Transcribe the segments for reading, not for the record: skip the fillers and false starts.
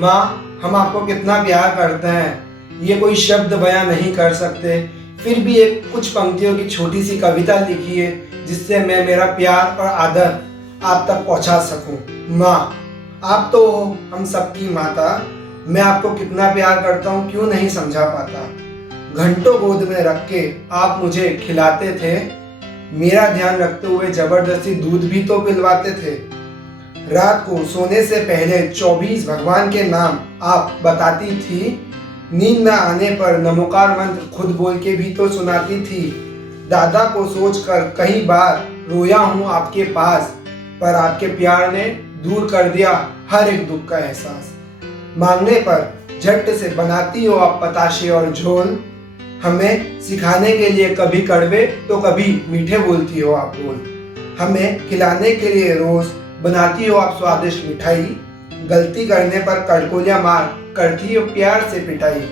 माँ, हम आपको कितना प्यार करते हैं, ये कोई शब्द बयां नहीं कर सकते। फिर भी एक कुछ पंक्तियों की छोटी सी कविता लिखिए जिससे मैं मेरा प्यार और आदर आप तक पहुंचा सकूं। माँ, आप तो हो हम सबकी माता, मैं आपको कितना प्यार करता हूँ क्यों नहीं समझा पाता। घंटों गोद में रख के आप मुझे खिलाते थे, मेरा ध्यान रखते हुए जबरदस्ती दूध भी तो पिलवाते थे। रात को सोने से पहले 24 भगवान के नाम आप बताती थी, नींद न आने पर नमोकार मंत्र खुद बोल के भी तो सुनाती थी। दादा को सोचकर कई बार रोया हूँ आपके पास, पर आपके प्यार ने दूर कर दिया हर एक दुख का एहसास। मांगने पर झट से बनाती हो आप बताशे और झोल, हमें सिखाने के लिए कभी कड़वे तो कभी मीठे बोलती हो आप बोल। हमें खिलाने के लिए रोज बनाती हो आप स्वादिष्ट मिठाई, गलती करने पर कड़कोलियां मार करती हो प्यार से पिटाई।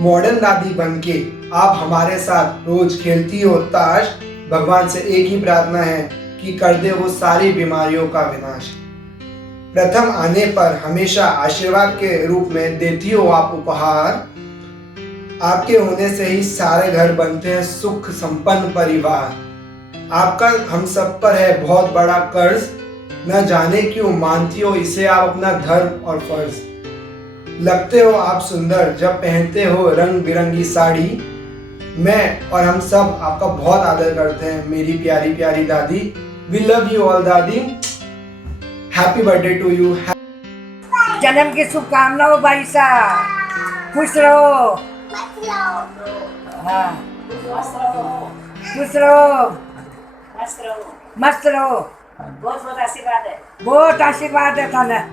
मॉडर्न दादी बनके आप हमारे साथ रोज खेलती हो ताश, भगवान से एक ही प्रार्थना है कि कर दे वो सारी बीमारियों का विनाश। प्रथम आने पर हमेशा आशीर्वाद के रूप में देती हो आप उपहार, आपके होने से ही सारे घर बनते हैं सुख संपन्न परिवार। आपका हम सब पर है बहुत बड़ा कर्ज, न जाने क्यों मानती हो इसे आप अपना धर्म और फर्ज। लगते हो आप सुंदर जब पहनते हो रंग बिरंगी साड़ी, मैं और हम सब आपका बहुत आदर करते हैं मेरी प्यारी प्यारी दादी। वी लव यू ऑल दादी, हैप्पी बर्थडे टू यू। जन्म की शुभकामनाओं भाई साहब, खुश रहो। हाँ, खुश रहो, मस्त रहो। बहुत बहुत आशीर्वाद है, बहुत आशीर्वाद है थाना।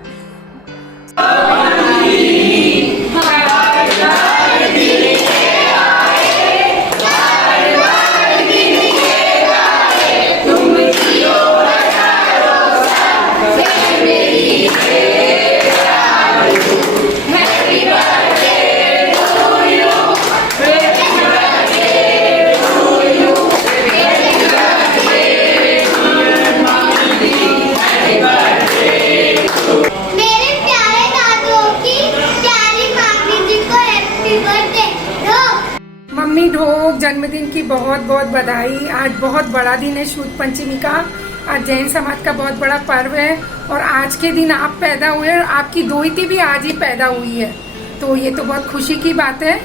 मम्मी ढोक जन्मदिन की बहुत बहुत बधाई। आज बहुत बड़ा दिन है शुद्ध पंचमी का, आज जैन समाज का बहुत बड़ा पर्व है और आज के दिन आप पैदा हुए और आपकी दोहिती भी आज ही पैदा हुई है, तो ये तो बहुत खुशी की बात है।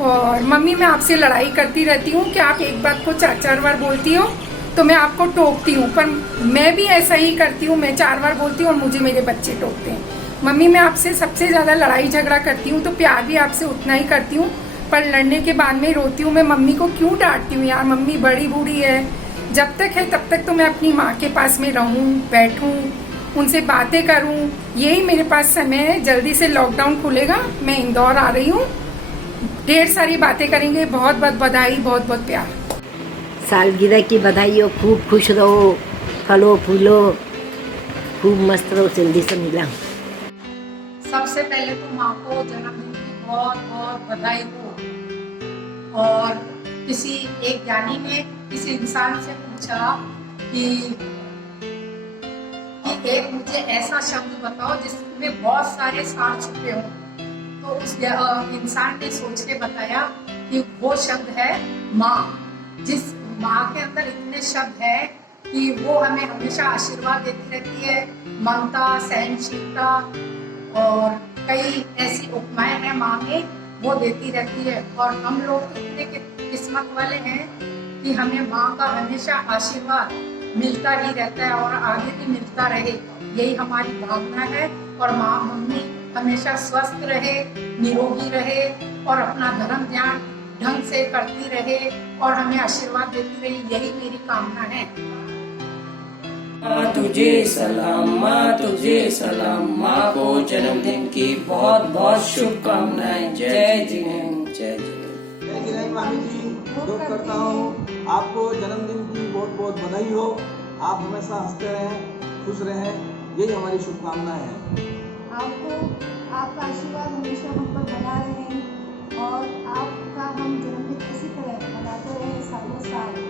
और मम्मी, मैं आपसे लड़ाई करती रहती हूँ कि आप एक बात को 4-4 बार बोलती हो तो मैं आपको टोकती हूँ, पर मैं भी ऐसा ही करती हूँ, मैं 4 बार बोलती हूँ और मुझे मेरे बच्चे टोकते हैं। मम्मी, मैं आपसे सबसे ज्यादा लड़ाई झगड़ा करती हूँ तो प्यार भी आपसे उतना ही करती हूँ, पर लड़ने के बाद में रोती हूँ। मैं मम्मी को क्यों डांटती हूँ यार, मम्मी बड़ी बूढ़ी है, जब तक है तब तक तो मैं अपनी माँ के पास में रहूँ, बैठूँ, उनसे बातें करूँ, यही मेरे पास समय है। जल्दी से लॉकडाउन खुलेगा, मैं इंदौर आ रही हूँ, ढेर सारी बातें करेंगे। बहुत बहुत बधाई, बहुत बहुत प्यार। सालगिरह की बधाई हो, खूब खुश रहो, फलो फूलो, खूब मस्त रहो, जल्दी से मिला। सबसे पहले तो माँ को जन्मदिन की बहुत बहुत बधाई हो। और किसी एक ज्ञानी ने किसी इंसान से पूछा कि एक मुझे ऐसा शब्द बताओ जिसमें बहुत सारे सार छुपे हों, तो उस इंसान ने सोच के बताया कि वो शब्द है माँ। जिस माँ के अंदर इतने शब्द है कि वो हमें हमेशा आशीर्वाद देती रहती है, ममता, सहनशीलता और कई ऐसी उपमाएं हैं माँ में, वो देती रहती है। और हम लोग तो इतने किस्मत वाले हैं कि हमें माँ का हमेशा आशीर्वाद मिलता ही रहता है और आगे भी मिलता रहे, यही हमारी भावना है। और माँ मम्मी हमेशा स्वस्थ रहे, निरोगी रहे और अपना धर्म ध्यान ढंग से करती रहे और हमें आशीर्वाद देती रही, यही मेरी कामना है। तुझे सलाम माँ, तुझे सलाम माँ को जन्मदिन की बहुत बहुत शुभकामनाएं। जय जिनेन्द्र, जय जिनेन्द्र। जय जिनेन्द्र मामी जी, दुख करता हूँ आपको जन्मदिन की बहुत बहुत बधाई हो। आप हमेशा हंसते रहें, खुश रहें, यही हमारी शुभकामनाएं हैं। आपको आपका आशीर्वाद हमेशा हम पर बना रहे और आपका हम जन्मदिन इसी तरह मनाते रहे सालों साल।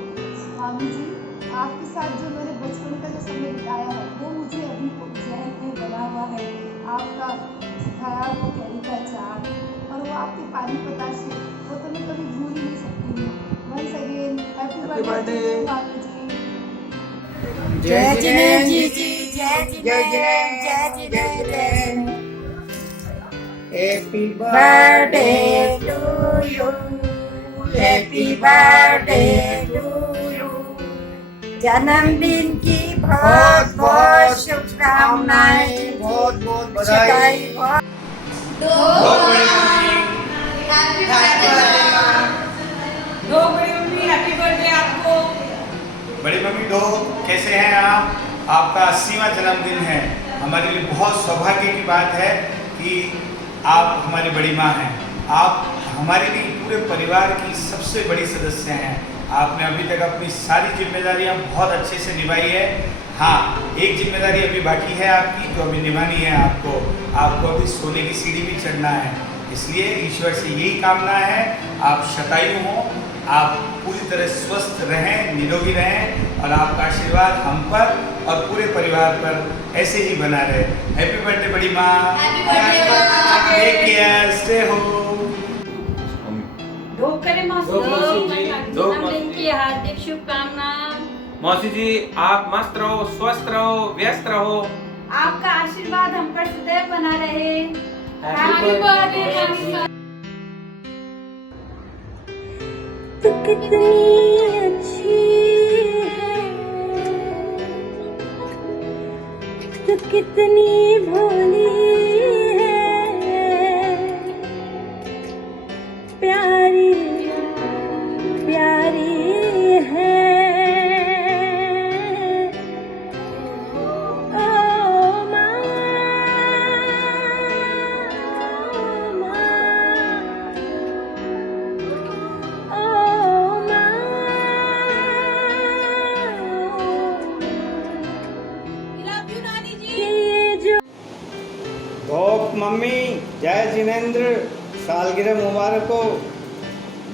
मामी जी, आपके साथ जो मेरे बचपन का जो समय बिताया है वो मुझे अभी जहन में बना हुआ है। आपका पुरानी पता से, वो तो मैं कभी भूल ही नहीं सकती हूँ। Once again happy birthday. Birthday Malu ji. जय जिनेंद्र जी, जय जिनेंद्र, जय जिनेंद्र। Happy birthday to you, happy birthday to you. जन्मदिन की बहुत बहुत शुभकामनाएं, बहुत बहुत बधाई। बड़ी मम्मी दो, कैसे हैं आप? आपका 80वां जन्मदिन है। हमारे लिए बहुत सौभाग्य की बात है कि आप हमारी बड़ी माँ हैं। आप हमारे लिए पूरे परिवार की सबसे बड़ी सदस्य हैं। आपने अभी तक अपनी सारी जिम्मेदारियां बहुत अच्छे से निभाई है। हाँ, एक जिम्मेदारी अभी बाकी है आपकी, जो अभी निभानी है आपको अभी सोने की सीढ़ी भी चढ़ना है। इसलिए ईश्वर से यही कामना है, आप शतायु हों, आप पूरी तरह स्वस्थ रहें, निरोगी रहें और आपका आशीर्वाद हम पर और पूरे परिवार पर ऐसे ही बना रहे। हैप्पी बर्थडे बड़ी माँ, टेक केयर, स्टे होम। जन्मदिन की हार्दिक शुभकामना। मौसी जी, आप मस्त रहो, स्वस्थ रहो, व्यस्त रहो। आपका आशीर्वाद हम पर सदैव बना रहे। Happy birthday. तू कितनी अच्छी है, तू कितनी भोली है, प्यारी प्यारी है। ओ माँ, धोक मम्मी, जय जिनेंद्र, सालगिरह मुबारक हो।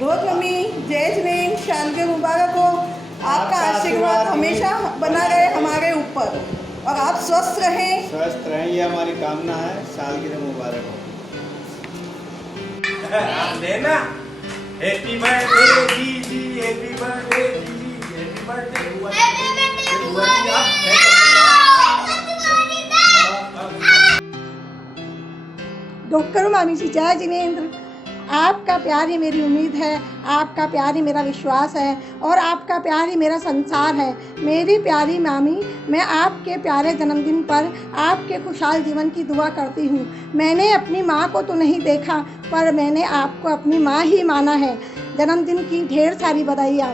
रोज मम्मी, जय जिनेंद्र, सालगिरह मुबारक हो। आपका आशीर्वाद हमेशा बना रहे हमारे ऊपर और आप स्वस्थ रहें। स्वस्थ रहें, ये हमारी कामना है। सालगिरह मुबारक हो। देना हैप्पी बर्थडे जी, हैप्पी बर्थडे जी, हैप्पी बर्थडे। डॉक्टर मामी जी, जय जिनेंद्र। आपका प्यार ही मेरी उम्मीद है, आपका प्यार ही मेरा विश्वास है और आपका प्यार ही मेरा संसार है। मेरी प्यारी मामी, मैं आपके प्यारे जन्मदिन पर आपके खुशहाल जीवन की दुआ करती हूँ। मैंने अपनी माँ को तो नहीं देखा, पर मैंने आपको अपनी माँ ही माना है। जन्मदिन की ढेर सारी बधाइयाँ।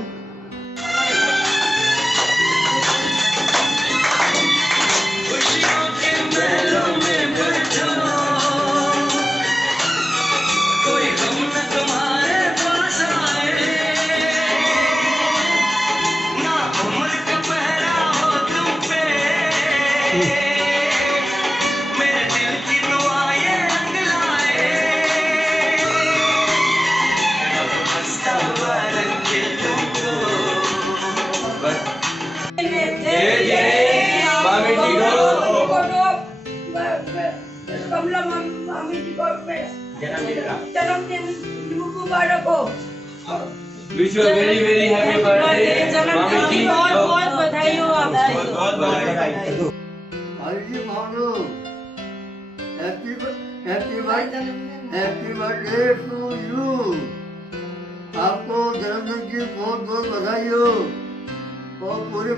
जन्मदिन मुबारक हो। Wish you very very happy birthday मामी जी, बहुत बहुत बधाई हो आपको। बहुत बहुत बधाई। जी मानो, हैप्पी बर्थडे टू यू। आपको जन्मदिन की बहुत बहुत बधाई हो और पूरे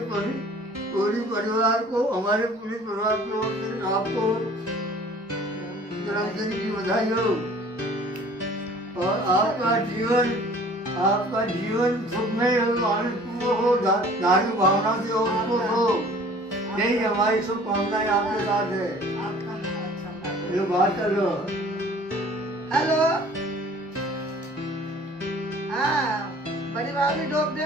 परिवार को, हमारे पूरे परिवार को आपको जन्मदिन की बधाई हो और आपका जीवन सुखमय हो, आनंदपूर्ण हो, धार्मिक भावना से हो। यही हमारी शुभकामनाएं आपके साथ है। ये बात कर लो। हेलो, हाँ, बड़ी भाभी डोब दे,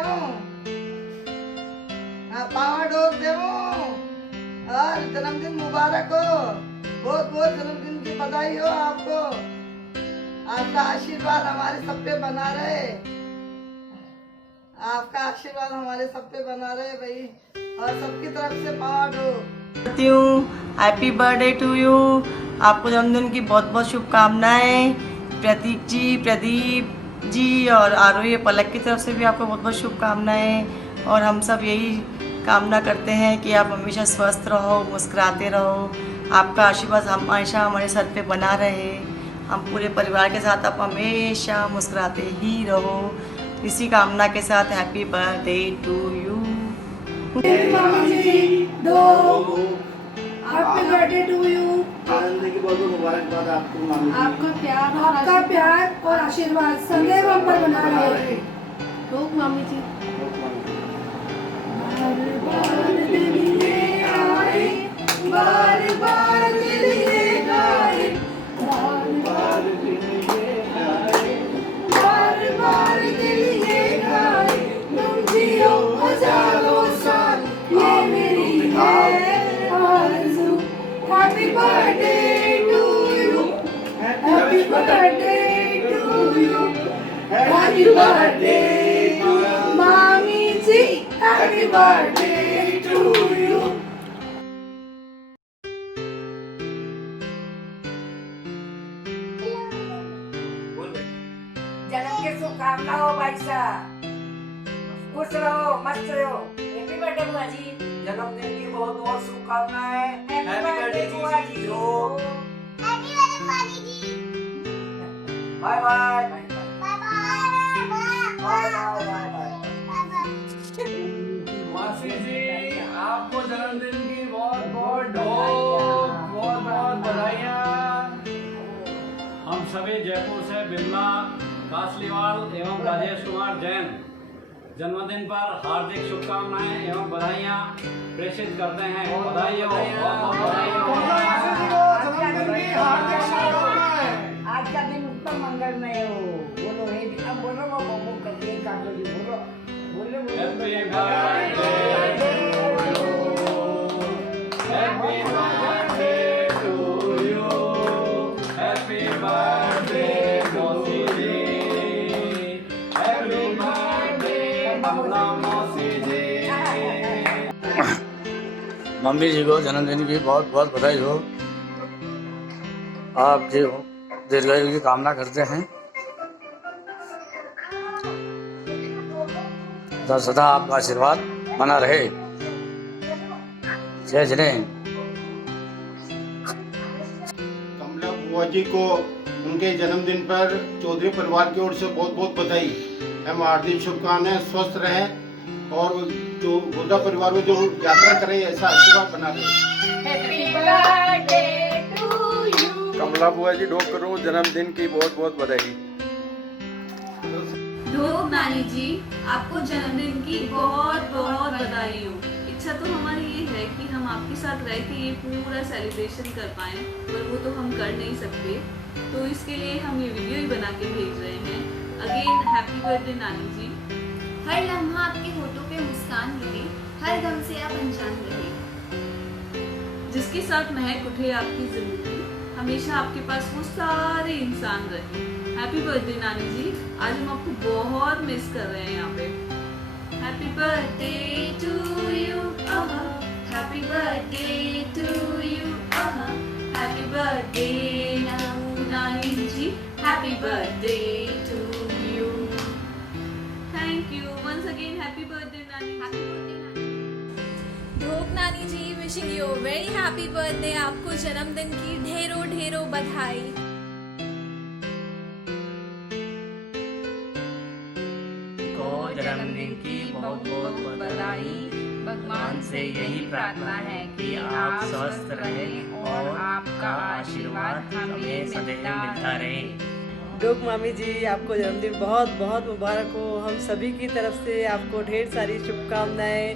हाँ, पावा डोब दे और जन्मदिन मुबारक हो। बहुत बहुत जन्मदिन की बधाई हो आपको। आपका आशीर्वाद हमारे सब पे बना रहे। आपका आशीर्वाद हमारे सब पे बना रहे भाई, और सबकी तरफ से पावा डोब। Happy birthday to you. आपको जन्मदिन की बहुत बहुत शुभकामनाएं। प्रतीक जी, प्रदीप जी और आरोही पलक की तरफ से भी आपको बहुत बहुत शुभकामनाएं। और हम सब यही कामना करते हैं कि आप हमेशा स्वस्थ रहो, मुस्कुराते रहो, आपका आशीर्वाद हमेशा हमारे सर पे बना रहे, हम पूरे परिवार के साथ आप हमेशा मुस्कुराते ही रहो। इसी कामना के साथ happy birthday to you. Happy birthday to you. जन्मदिन की बहुत बहुत मुबारकबाद आपको मामी जी। आपका प्यार और आशीर्वाद सदैव हम पर बना रहे। लोग मामी जी बार बार दिल ये गाए, बार बार दिल ये गाए, बार बार दिल ये गाए, तुम जियो हजारों साल, ये मेरी है आरज़ू। Happy birthday to you, happy birthday to you, happy birthday मामी जी, हैप्पी बर्थडे टू यू। जन्म के शुभकामना हो भाई साहब, खुश रहो, मस्त रहो। हैप्पी बर्थडे बुआ जी। जन्मदिन की बहुत बहुत शुभकामनाएं। हैप्पी बर्थडे बुआ जी। हैप्पी बर्थडे मामी जी। Bye bye. मासी जी आपको जन्मदिन की बहुत बहुत बधाइयाँ। हम सभी जयपुर से बिमला कासलीवाल एवं राजेश कुमार जैन जन्मदिन पर हार्दिक शुभकामनाएं एवं बधाइयाँ प्रेषित करते हैं। बधाई हो, बहुत बधाई हो। आज का दिन उत्तम मंगलमय हो। बोलो हे, अब बोलो वो बोलो करके काटो जी, बोलो बोलो बोलो। Happy birthday to you, happy birthday to you, happy birthday मौसी जी, हैप्पी बर्थडे मौसी जी। मम्मी जी को जन्मदिन की बहुत बहुत बधाई हो। आप जो दीर्घायु की कामना करते हैं, सदा आपका आशीर्वाद बना रहे। जय जिनेन्द्र। कमला बुआ जी को उनके जन्मदिन पर चौधरी परिवार की ओर से बहुत बहुत बधाई एवं हार्दिक शुभकामनाएं। स्वस्थ रहें और जो गोदा परिवार में जो यात्रा करें ऐसा आशीर्वाद बना रहे। Happy birthday to you. Kamla बुआ जी डॉक्टर को जन्मदिन की बहुत बहुत बधाई। ढोक नानी जी आपको जन्मदिन की बहुत बहुत बधाई हो। इच्छा तो हमारी ये है कि हम आपके साथ रह के ये पूरा सेलिब्रेशन कर पाएँ, पर वो तो हम कर नहीं सकते, तो इसके लिए हम ये वीडियो ही बना के भेज रहे हैं। अगेन हैप्पी बर्थडे नानी जी। हर लम्हा आपके होठों पे मुस्कान रहे, हर गम से आप अनजान रहे। जिसके साथ महक उठे आपकी जिंदगी, हमेशा आपके पास वो सारे इंसान रहे। हैप्पी बर्थडे नानी जी। आज हम आपको बहुत मिस कर रहे हैं यहाँ पे। Happy birthday to you, happy birthday to you, happy birthday नानी जी, happy birthday to you. Thank you once again. Happy birthday नानी। हैप्पी बर्थडे ढोक नानी जी, wishing you very happy birthday. आपको जन्मदिन की ढेरों ढेरों बधाई। जन्मदिन की बहुत बहुत बधाई। भगवान से यही प्रार्थना है कि आप स्वस्थ रहें और आपका आशीर्वाद हमें सदैव मिलता रहे। डोक मामी जी आपको जन्मदिन बहुत बहुत मुबारक हो। हम सभी की तरफ से आपको ढेर सारी शुभकामनाएं।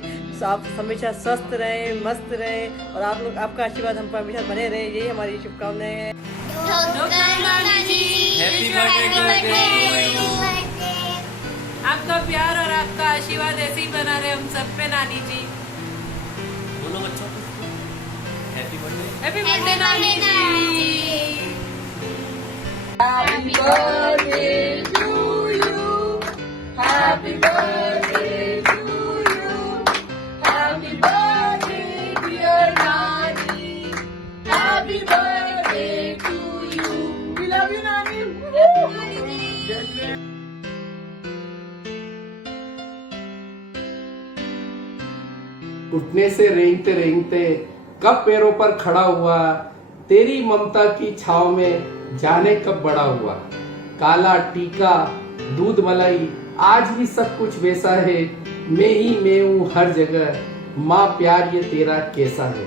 आप हमेशा स्वस्थ रहें, मस्त रहें और आप लोग आपका आशीर्वाद हम पर हमेशा बने रहे, यही हमारी शुभकामनाएं हैं। आपका प्यार और आपका आशीर्वाद ऐसे ही बना रहे हम सब पे नानी जी। बोलो बच्चों, हैप्पी बर्थडे। हैप्पी बर्थडे नानी जी। Happy birthday to you, happy birthday to you, happy birthday dear Nani, happy birthday to you. We love you Nani. घुटने से रेंगते रेंगते कब पैरों पर खड़ा हुआ, तेरी ममता की छाव में जाने कब बड़ा हुआ। काला टीका दूध मलाई आज भी सब कुछ वैसा है, मैं ही मैं हूँ हर जगह, माँ प्यार ये तेरा कैसा है।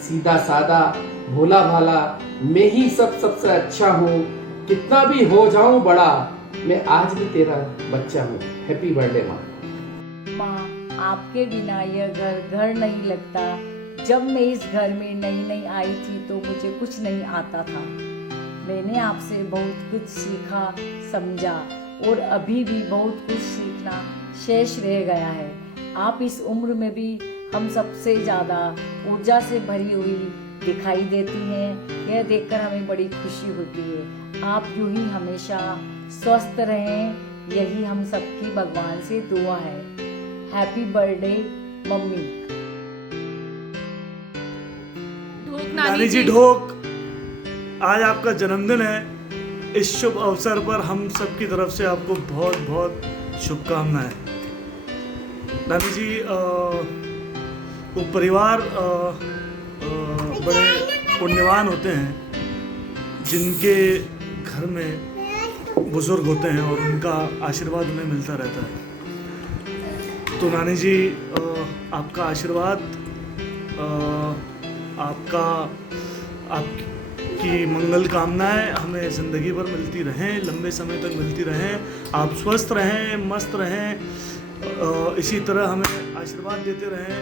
सीधा सादा भोला भाला मैं ही सबसे अच्छा हूँ, कितना भी हो जाऊं बड़ा मैं आज भी तेरा बच्चा हूँ। हैप्पी बर्थडे माँ। माँ, आपके बिना यह घर घर नहीं लगता। जब मैं इस घर में नई नई आई थी तो मुझे कुछ नहीं आता था। मैंने आपसे बहुत कुछ सीखा समझा और अभी भी बहुत कुछ सीखना शेष रह गया है। आप इस उम्र में भी हम सबसे ज़्यादा ऊर्जा से भरी हुई दिखाई देती हैं। यह देखकर हमें बड़ी खुशी होती है। आप यूं ही हमेशा स्वस्थ रहें, यही हम सबकी भगवान से दुआ है। Happy birthday mummy. नानी जी ढोक, आज आपका जन्मदिन है। इस शुभ अवसर पर हम सब की तरफ से आपको बहुत बहुत शुभकामनाएं। नानी जी, वो परिवार बड़े पुण्यवान होते हैं जिनके घर में बुजुर्ग होते हैं और उनका आशीर्वाद उन्हें मिलता रहता है। तो नानी जी, आपका आशीर्वाद, आपकी मंगल कामनाएं हमें ज़िंदगी भर मिलती रहें, लंबे समय तक मिलती रहें। आप स्वस्थ रहें, मस्त रहें, इसी तरह हमें आशीर्वाद देते रहें।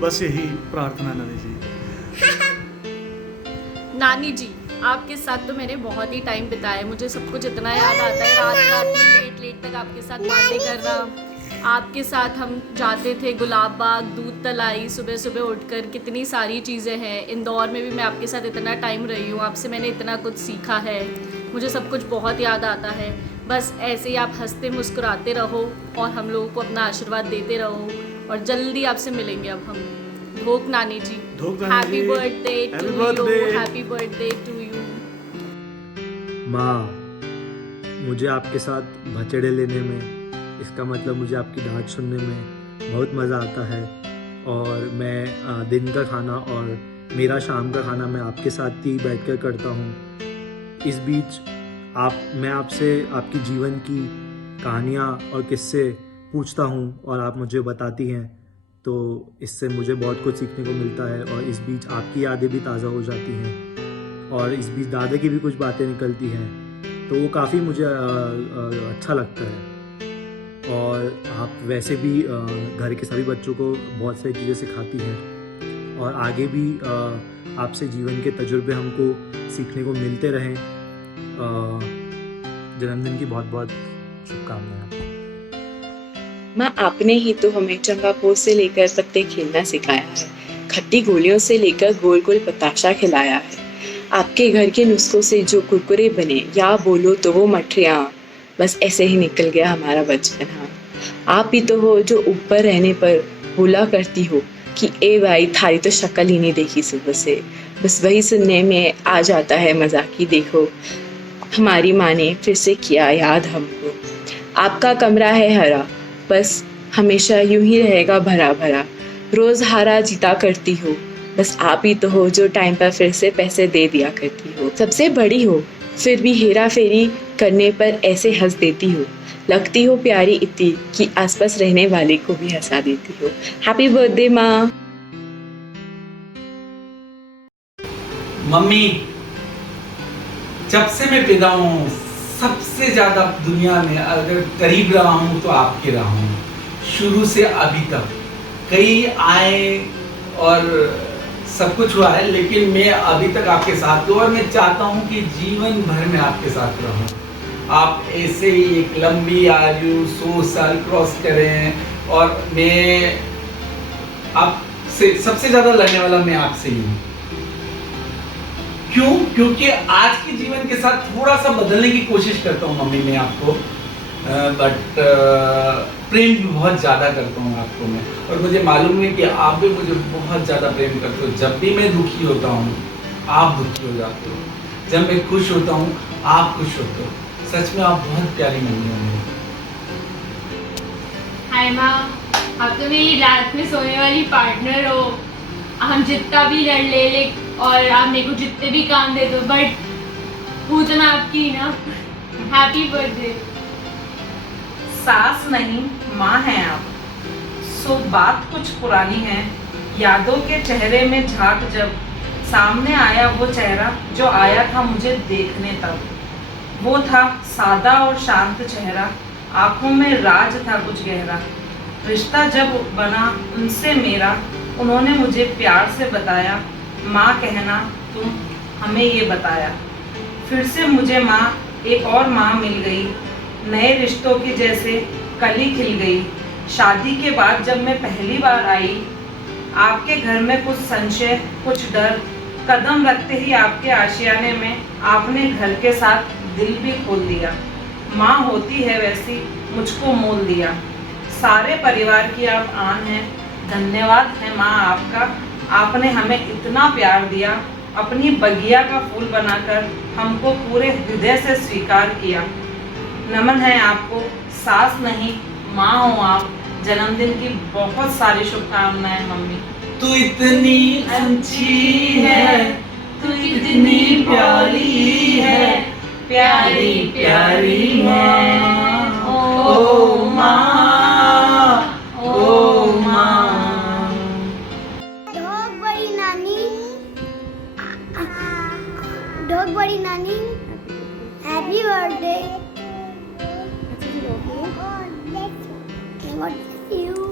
बस यही प्रार्थना नानी जी। नानी जी, आपके साथ तो मैंने बहुत ही टाइम बिताया। मुझे सब कुछ इतना याद आता है, रात रात में लेट तक आपके साथ बातें करना। आपके साथ हम जाते थे गुलाब बाग, दूध तलाई, सुबह सुबह उठकर। कितनी सारी चीज़ें हैं। इंदौर में भी मैं आपके साथ इतना टाइम रही हूँ, आपसे मैंने इतना कुछ सीखा है। मुझे सब कुछ बहुत याद आता है। बस ऐसे ही आप हंसते मुस्कुराते रहो और हम लोगों को अपना आशीर्वाद देते रहो, और जल्दी आपसे मिलेंगे अब हम। ढोक नानी जी, happy birthday to you, happy birthday to you. माँ, मुझे आपके साथ भचड़े लेने में, इसका मतलब मुझे आपकी डांट सुनने में बहुत मज़ा आता है। और मैं दिन का खाना और मेरा शाम का खाना मैं आपके साथ ही बैठकर करता हूँ। इस बीच मैं आपसे आपकी जीवन की कहानियाँ और किस्से पूछता हूँ और आप मुझे बताती हैं, तो इससे मुझे बहुत कुछ सीखने को मिलता है। और इस बीच आपकी यादें भी ताज़ा हो जाती हैं और इस बीच दादा की भी कुछ बातें निकलती हैं, तो वो काफ़ी मुझे अच्छा लगता है। और आप वैसे भी घर के सभी बच्चों को बहुत सारी चीज़ें सिखाती हैं और आगे भी आपसे जीवन के तजुर्बे हमको सीखने को मिलते रहें। जन्मदिन की बहुत बहुत शुभकामनाएं। माँ, आपने ही तो हमें चंगापोर से लेकर पत्ते खेलना सिखाया है, खट्टी गोलियों से लेकर गोल गोल बताशा खिलाया है। आपके घर के नुस्खों से जो कुरकुरे बने, या बोलो तो वो मठरियाँ, बस ऐसे ही निकल गया हमारा बचपन। हाँ, आप ही तो हो जो ऊपर रहने पर बोला करती हो कि ए भाई थारी तो शक्ल ही नहीं देखी सुबह से। बस वही सुनने में आ जाता है मज़ा कि देखो हमारी माँ ने फिर से किया याद हमको। आपका कमरा है हरा, बस हमेशा यूं ही रहेगा भरा भरा। रोज़ हारा जीता करती हो, बस आप ही तो हो जो टाइम पर फिर से पैसे दे दिया करती हो। सबसे बड़ी हो फिर भी हेरा फेरी करने पर ऐसे हंस देती हो। लगती हो प्यारी इतनी कि आसपास रहने वाले को भी हंसा देती हो। हैप्पी बर्थडे माँ। मम्मी, जब से मैं पैदा हूँ सबसे ज़्यादा दुनिया में अगर करीब रहा हूँ तो आपके रहा हूँ, शुरू से अभी तक। कई आए और सब कुछ हुआ है, लेकिन मैं अभी तक आपके साथ हूँ और मैं चाहता हूँ कि जीवन भर में आपके साथ रहूँ। आप ऐसे ही एक लंबी आयु 100 साल क्रॉस करें और मैं आपसे सबसे ज़्यादा लड़ने वाला मैं आपसे ही हूँ। क्यों? क्योंकि आज के जीवन के साथ थोड़ा सा बदलने की कोशिश करता हूँ मम्मी मैं आपको, बट प्रेम भी बहुत ज़्यादा करता हूँ आपको मैं, और मुझे मालूम है कि आप भी मुझे बहुत ज़्यादा प्रेम करते हो। जब भी मैं दुखी होता हूँ आप दुखी हो जाते हो, जब मैं खुश होता हूँ आप खुश होते हो। सच में आप बहुत प्यारी मम्मी हो मेरी। हाय माँ, आप तो मेरी रात में सोने वाली पार्टनर हो। हम जितना भी लड़ ले और आप मेरे को जितने भी काम दे दो, बट पूछना आपकी ना। Happy birthday. सास नहीं माँ हैं आप। सो बात कुछ पुरानी है, यादों के चेहरे में झांक जब सामने आया वो चेहरा जो आया था मुझे देखने तब। वो था सादा और शांत चेहरा, आंखों में राज था कुछ गहरा। रिश्ता जब बना उनसे मेरा, उन्होंने मुझे प्यार से बताया, माँ कहना तुम हमें ये बताया। फिर से मुझे माँ एक और माँ मिल गई, नए रिश्तों की जैसे कली खिल गई। शादी के बाद जब मैं पहली बार आई आपके घर में, कुछ संशय कुछ डर, कदम रखते ही आपके आशियाने में आपने घर के साथ दिल भी खोल दिया। माँ होती है वैसी मुझको मोल दिया। सारे परिवार की आप आन हैं, धन्यवाद है माँ आपका। आपने हमें इतना प्यार दिया, अपनी बगिया का फूल बनाकर हमको पूरे हृदय से स्वीकार किया। नमन है आपको, सास नहीं माँ हो आप। जन्मदिन की बहुत सारी शुभकामनाएं मम्मी। तू इतनी अच्छी है, तू इतनी प्यारी है, प्यारी प्यारी माँ, ओ माँ, ओ माँ। डॉग बड़ी नानी, डॉग बड़ी नानी, हैप्पी बर्थडे। What you?